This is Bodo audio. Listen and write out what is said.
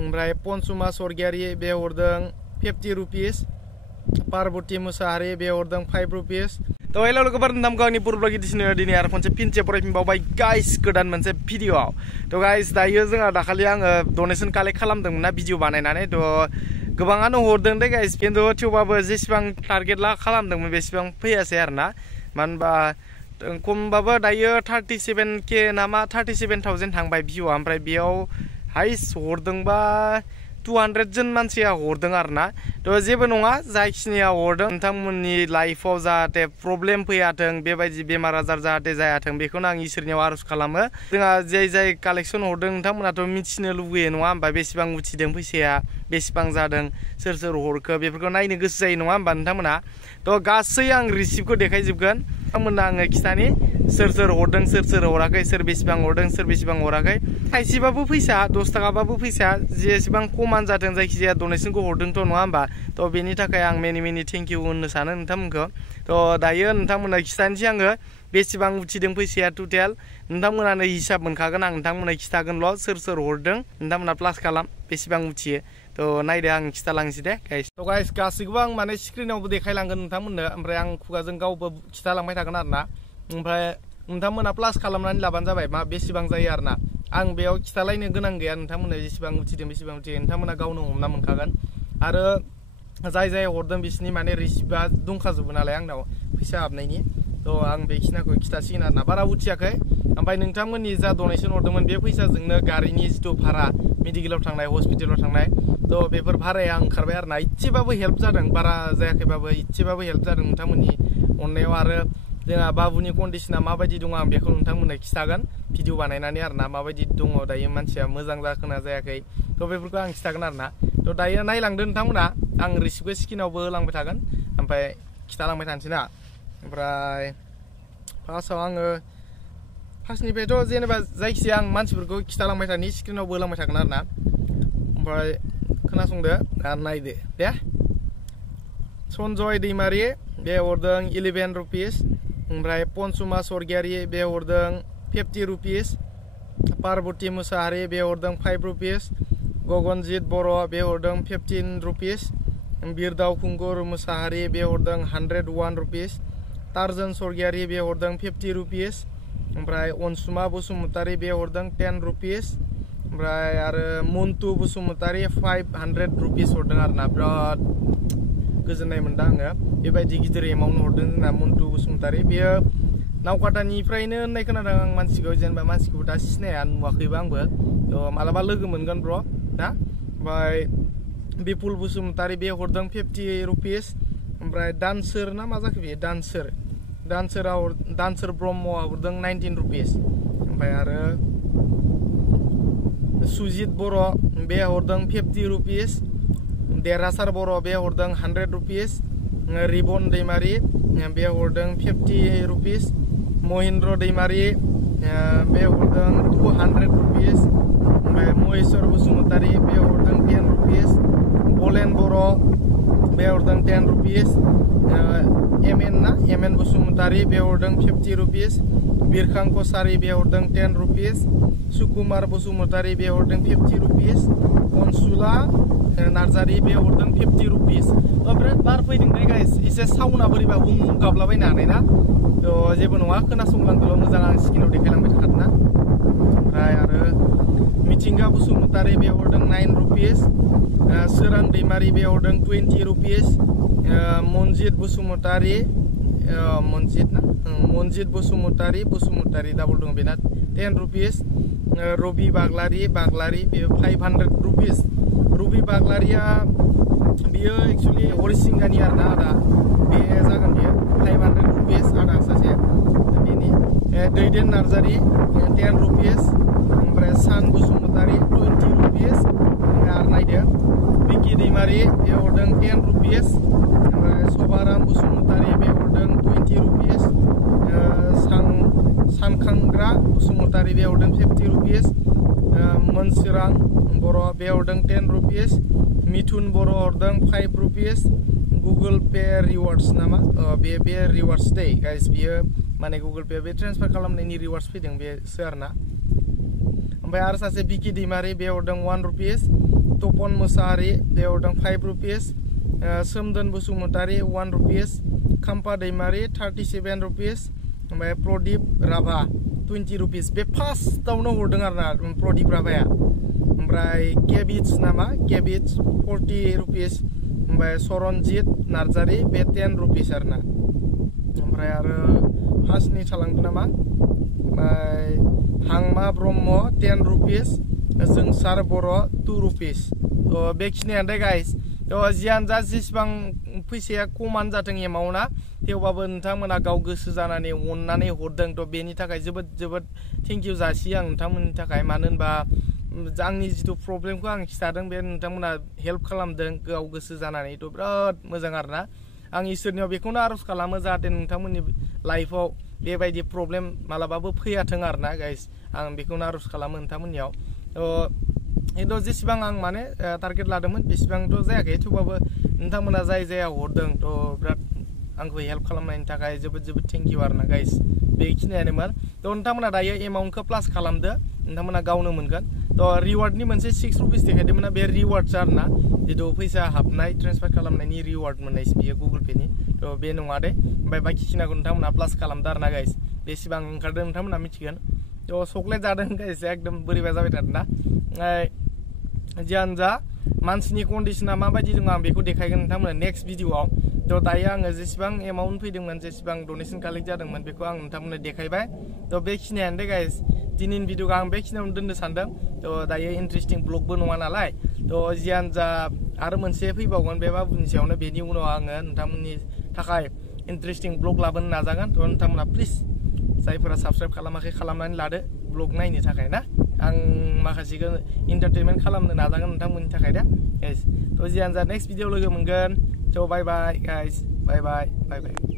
ओमफ्राय पनसुमा सरगियारि बे हरदों 50 रुपिस पार्बती मुसाहारि बे हरदों 5 रुपिस तो हेलो लोगोफोर नोंथांखौ आंनि बर' ब्लग एडिशनाव दिनै आरो खनसे फिनसे फरायफिनबावबाय गाइस गोदान मोनसे भिडिअआव तो गाइस दायो जोंहा दाखालि आङो डनेसन कालेक्ट खालामदोंमोन ना भिडिअ बानायनानै तो गोबाङानो हरदों दे गाइस खिन्थु थेवबाबो जेसेबां टारगेट ला खालामदोंमोन बेसेबां फैयासै आरोना मानो होनबा खमबाबो दायो 37K नामा 37,000 थांबाय भिउआ ओमफ्राय बेयाव हाइस्ट हरदोंबा 200 जन मानसिया हरदों आरोना तो जेबो नङा जायखिनिया हरदों नोंथांमोननि लाइफआव जाहाथे प्रब्लेम फैयाथों बेबायदि बेमार आजार जाहाथे जायाथों बेखौनो आं इसोरनियाव आरज खालामो जोंहा जाय कालेक्सन हरदों नोंथांमोनाथ' मिथिनो लुबैयो नङा होमबा बेसेबां उथिदों फैसाया बेसेबां जादों सोर हरखो बेफोरखौ नायनो गोसो जायो नङा होमबा नोंथांमोना तो गासै आं रिसिप्टखौ देखायजोबगोन नोंथांमोननो आङो खिथानि सोर हरदों सोर हराखै सोर बेसेबां हरदों सोर बेसेबां हराखै थाइसेबाबो फैसा 10 थाखाबाबो फैसा जेसेबां खमान जाथों जायखिजाया डनेसनखौ हरदोंथ' नङा होमबा तो बेनि थाखाय आं मेनि थेंक इउ होननो सानो नोंथांमोनखौ तो दायो नोंथांमोननो खिथानोसै आङो बेसेबां उथिदों फैसाया टटेल नोंथांमोनानो हिसाब मोनखागोन आं नोंथांमोननो खिथागोनल' सोर हरदों नोंथांमोना प्लास खालाम बेसेबां उथियो तो नायदो आं खिथालांसै दे गाइस तो गाइस गासैखौबो आं माने स्क्रिनावबो देखायलांगोन नोंथांमोननो ओमफ्राय आं खुगाजों गावबो खिथालांबाय थागोन आरोना ओमफ्राय नोंथांमोना प्लास खालामनानै लाबानो जाबाय मा बेसेबां जायो आरोना आं बेयाव खिथालायनो गोनां गैया नोंथांमोननो जेसेबां उथिदों बेसेबां उथियो नोंथांमोना गावनो हमना मोनखागोन आरो जाय हरदों बिसिनि माने रिसिप्टआ दंखाजोबो नालाय आंनाव फैसा हाबनायनि तो आं बेखिनिखौ खिथासिगोन आरोना बारा उथियाखै ओमफ्राय नोंथांमोननि जा डनेसन हरदोंमोन बे फैसाजोंनो गारिनि जिथु भारा मेडिकेलाव थांनाय हस्पिटालाव थांनाय तो बेफोर भाराया ओंखारबाय आरोना इसेबाबो हेल्प जादों बारा जायाखैबाबो इसेबाबो हेल्प जादों नोंथांमोननि अननायाव आरो जोंहा बाबुनि कन्डिशना माबायदि दङ आं बेखौ नोंथांमोननो खिथागोन भिडिअ बानायनानै आरोना माबायदि दङ दायो मानसिया मोजां जाखोना जायाखै तो बेफोरखौ आं खिथागोन आरोना तो दायो नायलांदो नोंथांमोना आं रिसिप्टखौ स्क्रिनावबो होलांबाय थागोन ओमफ्राय खिथालांबाय थानोसै ना ओमफ्राय फार्स्टनिफ्रायथ' जेनेबा जायखिजाया आं मानसिफोरखौ खिथालांबाय थानि स्क्रिनावबो होलांबाय थागोन आरोना ओमफ्राय खोनासंदो आरो नायदो दे सनजय दैमारि बे हरदों 11 रुपिस ओमफ्राय पनसुमा सरगियारि बे हरदों 50 रुपिस पार्बती मुसाहारि बे हरदों 5 रुपिस गगनजित बर' बे हरदों 15 रुपिस बिरदाव खुंगुर मुसाहारि बे हरदों 101 रुपिस टार्जन सरगियारि बे हरदों 50 रुपिस ओमफ्राय अनसुमा बसुमतारि बे हरदों 10 रुपिस ओमफ्राय आरो मन्टु बसुमतारि 500 रुपिस हरदों आरोना बिराद गोजोननाय मोनदों आङो बेबायदि गिदिर एमाउन्ट हरदों जोंना मन्टु बसुमतारि बेयो नावकाटानिफ्रायनो होननाय खोनादों आं मानसिखौ जेनेबा मानसिखौ दा सिनाया नुवाखैबो आंबो तो मालाबा लोगो मोनगोन ब्र' ना ओमफ्राय बिपुल बसुमतारि बे हरदों 50 रुपिस ओमफ्राय दानसोर ना मा जाखो बेयो दानसोर ब्रह्मआ हरदों 19 रुपिस ओमफ्राय आरो सुजित बर' बे हरदों 50 रुपिस देरहासार बर' बे हरदों 100 रुपिस रिबन दैमारि बे हरदों 50 रुपिस महिन्द्र दैमारि बे हरदों 200 रुपिस ओमफ्राय महेश्वर बसुमतारि बे हरदों 10 रुपिस बलेन बर' बे हरदों 10 रुपिस एमएन बसुमतारि बे हरदों 50 रुपिस बिरखां कसारि बे हरदों 10 रुपिस सुकुमार बसुमतारि बे हरदों 50 रुपिस अनसुला नार्जारि बे हरदों 50 रुपिस बिराद बार फैदों दे गाइस एसे साउन्डआ बोरैबा गाबलाबायनो हानाय ना तो जेबो नङा खोनासंलांदोल' मोजां आं स्क्रिनाव देखायलांबाय थाखादों ना ओमफ्राय आरो मिथिंगा बसुमतारि बे हरदों 9 रुपिस सोरां दैमारि बे हरदों 20 रुपिस मनजित बसुमतारि मनजित बसुमतारि डाबल दङ बेना 10 रुपिस रबि बाग्लारि बे 500 रुपिस रबि बाग्लारिया बियो एक्चुअली हरिसिंगानि आरोना आदा बे जागोन बियो 500 रुपिस आदा सासे बेनि दैदेन नार्जारि 10 रुपिस ओमफ्राय सान बसुमतारि 20 रुपिस आरो नायदो बिकि दैमारि बे हरदों 10 रुपिस ओमफ्राय सभाराम बसुमतारि बे हरदों 20 रुपिस सानखांग्रा बसुमतारि बे हरदों 50 रुपिस मोनसोरां बर' बे हरदों 10 रुपिस मिथुन बर' हरदों 5 रुपिस गुगल पे रिवार्ड्स नामा बे रिवार्ड्स दे गाइस बियो माने गुगल पे बे ट्रेन्सफार खालामनायनि रिवार्ड्स फैदों बेसो आरोना ओमफ्राय आरो सासे बिकि दैमारि बे हरदों 1 रुपिस तपन मोसाहारि बे हरदों 5 रुपिस सोमदोन बसुमतारि 1 रुपिस खाम्फा दैमारि 37 रुपिस ओमफ्राय प्रदीप राभा 20 रुपिस बे फार्स्टआवनो हरदों आरोना प्रदीप राभाया ओमफ्राय केबिट्स नामा केबिट्स 40 रुपिस ओमफ्राय सरनजित नार्जारि बे 10 रुपिस आरोना ओमफ्राय आरो फार्स्टनि थालांदों नामा ओमफ्राय हांमा ब्रह्म 10 रुपिस जोंसार बर' 2 रुपिस बेखिनियानो दे गाइस जियानो जा जेसेबां फैसाया खमानो जाथों एमाउन्टआ थेवबाबो नोंथांमोना गाव गोसो जानानै अननानै हरदों बेनि थाखाय जोबोद थेंक इउ जासियो आं नोंथांमोननि थाखाय मानो होनबा आंनि जिथु प्रब्लेमखौ आं खिथादों बे नोंथांमोना हेल्प खालामदों गाव गोसो जानानै बिराद मोजां आरोना आं इसोरनियाव बेखौनो आरज खालामो जाहाथे नोंथांमोननि लाइफआव बेबायदि प्रब्लेम मालाबाबो फैयाथों आरोना गाइस आं बेखौनो आरज खालामो नोंथांमोननियाव खिन्थु जेसेबां आं माने टारगेट लादोंमोन बेसेबांथ' जायाखै थेवबाबो नोंथांमोना जाय हरदों बिराद आंखौ हेल्प खालामनायनि थाखाय जोबोद थेंक इउ आरोना गाइस बेखिनियानोमोन नोंथांमोना दायो एमाउन्टखौ प्लास खालामदो नोंथांमोना गावनो मोनगोन रिवार्डनि मोनसे 6 रुपिस देखायदोंमोन बे रिवार्डसो आरोना जिथु फैसा हाबनाय ट्रेन्सफार खालामनायनि रिवार्ड मोननायसो बियो गुगोल पेनि बे नङा दे ओमफ्राय बाखिखिनाखौ नोंथांमोना प्लास खालामदो आरोना गाइस बेसेबां ओंखारदों नोंथांमोना मिथिगोन चक्लेट जादों गाइस एकदम बोरैबा जाबाय थादोंना जियानो जा मानसिनि कन्डिशना माबायदि दं आं बेखौ देखायगोन नोंथांमोना नेक्स्ट भिडिअआव दायो आङो जेसेबां एमाउन्ट फैदोंमोन जेसेबां डनेसन कालेक्ट जादोंमोन बेखौ आं नोंथांमोननो देखायबाय बेखिनियानो दे गाइस दिनैनि भिडिअखौ आं बेखिनियावनो दोननो सानदों दायो इन्टारेस्टिं ब्लगबो नङा नालाय जियानो जा आरो मोनसे फैबावगोन बे बाबुनि सायावनो बेनि उनाव आङो नोंथांमोननि थाखाय इन्टारेस्टिं ब्लग लाबोनो नाजागोन नोंथांमोना प्लिज जायफोरा साबस्क्राइब खालामाखै खालामनानै लादो ब्लग नायनो थाखाय ना आं माखासेखौ इन्टारटेनमेन्ट खालामनो नाजागोन नोंथांमोननि थाखाय दा गाइस जियानो जा नेक्स्ट भिडिअ लोगो मोनगोन बाय बाय गाइस बाय बाय